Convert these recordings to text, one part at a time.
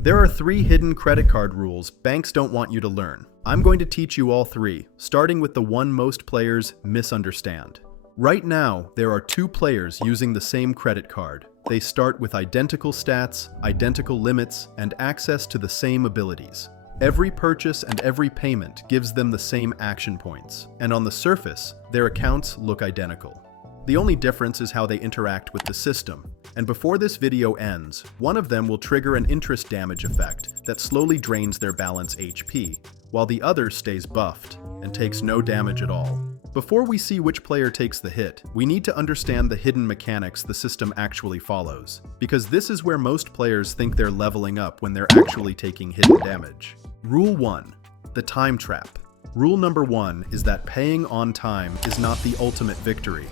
There are 3 hidden credit card rules banks don't want you to learn. I'm going to teach you all 3, starting with the one most players misunderstand. Right now, there are 2 players using the same credit card. They start with identical stats, identical limits, and access to the same abilities. Every purchase and every payment gives them the same action points, and on the surface, their accounts look identical. The only difference is how they interact with the system. And before this video ends, one of them will trigger an interest damage effect that slowly drains their balance HP, while the other stays buffed and takes no damage at all. Before we see which player takes the hit, we need to understand the hidden mechanics the system actually follows, because this is where most players think they're leveling up when they're actually taking hidden damage. Rule 1. The time trap. Rule number 1 is that paying on time is not the ultimate victory.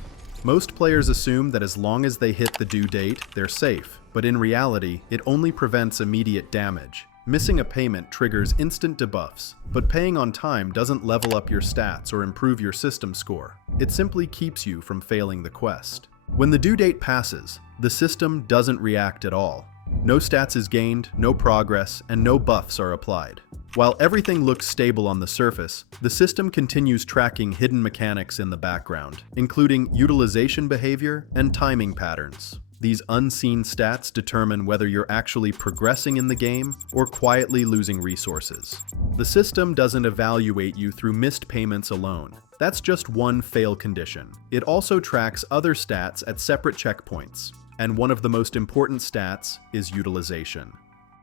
Most players assume that as long as they hit the due date, they're safe, but in reality, it only prevents immediate damage. Missing a payment triggers instant debuffs, but paying on time doesn't level up your stats or improve your system score. It simply keeps you from failing the quest. When the due date passes, the system doesn't react at all. No stats is gained, no progress, and no buffs are applied. While everything looks stable on the surface, the system continues tracking hidden mechanics in the background, including utilization behavior and timing patterns. These unseen stats determine whether you're actually progressing in the game or quietly losing resources. The system doesn't evaluate you through missed payments alone. That's just one fail condition. It also tracks other stats at separate checkpoints, and one of the most important stats is utilization.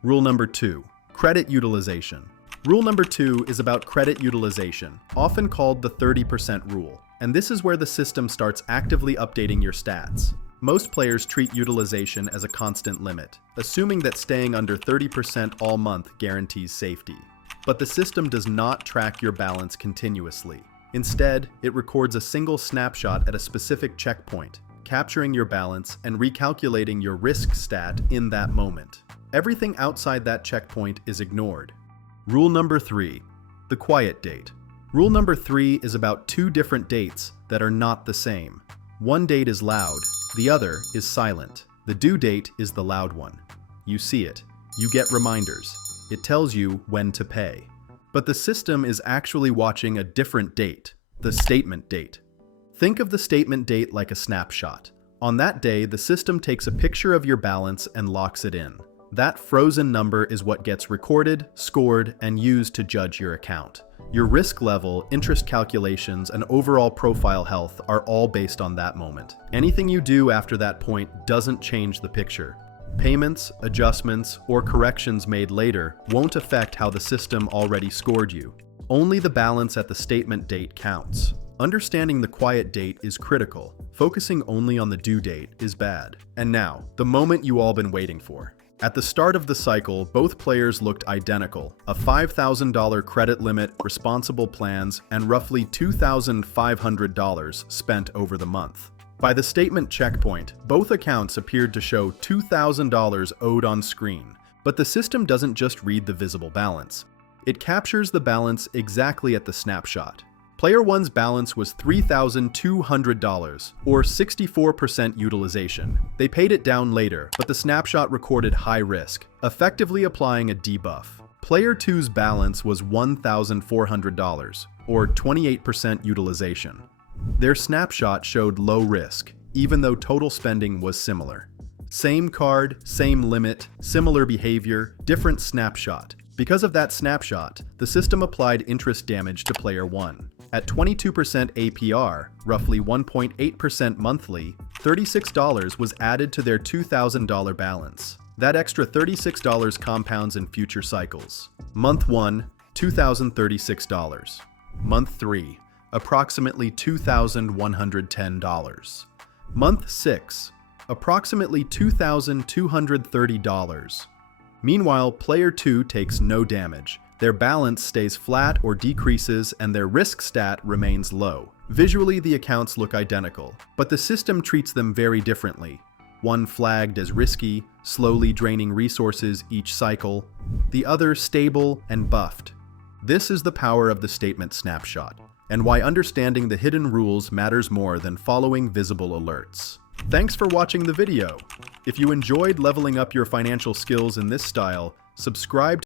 Rule number 2. Credit utilization. Rule number 2 is about credit utilization, often called the 30% rule, and this is where the system starts actively updating your stats. Most players treat utilization as a constant limit, assuming that staying under 30% all month guarantees safety. But the system does not track your balance continuously. Instead, it records a single snapshot at a specific checkpoint, capturing your balance and recalculating your risk stat in that moment. Everything outside that checkpoint is ignored. Rule number 3. The quiet date. Rule number 3 is about 2 different dates that are not the same. One date is loud, the other is silent. The due date is the loud one. You see it. You get reminders. It tells you when to pay. But the system is actually watching a different date, the statement date. Think of the statement date like a snapshot. On that day, the system takes a picture of your balance and locks it in. That frozen number is what gets recorded, scored, and used to judge your account. Your risk level, interest calculations, and overall profile health are all based on that moment. Anything you do after that point doesn't change the picture. Payments, adjustments, or corrections made later won't affect how the system already scored you. Only the balance at the statement date counts. Understanding the quiet date is critical. Focusing only on the due date is bad. And now, the moment you all been waiting for. At the start of the cycle, both players looked identical, a $5,000 credit limit, responsible plans, and roughly $2,500 spent over the month. By the statement checkpoint, both accounts appeared to show $2,000 owed on screen, but the system doesn't just read the visible balance. It captures the balance exactly at the snapshot. Player 1's balance was $3,200, or 64% utilization. They paid it down later, but the snapshot recorded high risk, effectively applying a debuff. Player 2's balance was $1,400, or 28% utilization. Their snapshot showed low risk, even though total spending was similar. Same card, same limit, similar behavior, different snapshot. Because of that snapshot, the system applied interest damage to Player 1. At 22% APR, roughly 1.8% monthly, $36 was added to their $2,000 balance. That extra $36 compounds in future cycles. Month 1, $2,036. Month 3, approximately $2,110. Month 6, approximately $2,230. Meanwhile, Player 2 takes no damage. Their balance stays flat or decreases, and their risk stat remains low. Visually, the accounts look identical, but the system treats them very differently. One flagged as risky, slowly draining resources each cycle, the other stable and buffed. This is the power of the statement snapshot, and why understanding the hidden rules matters more than following visible alerts. Thanks for watching the video. If you enjoyed leveling up your financial skills in this style, Subscribe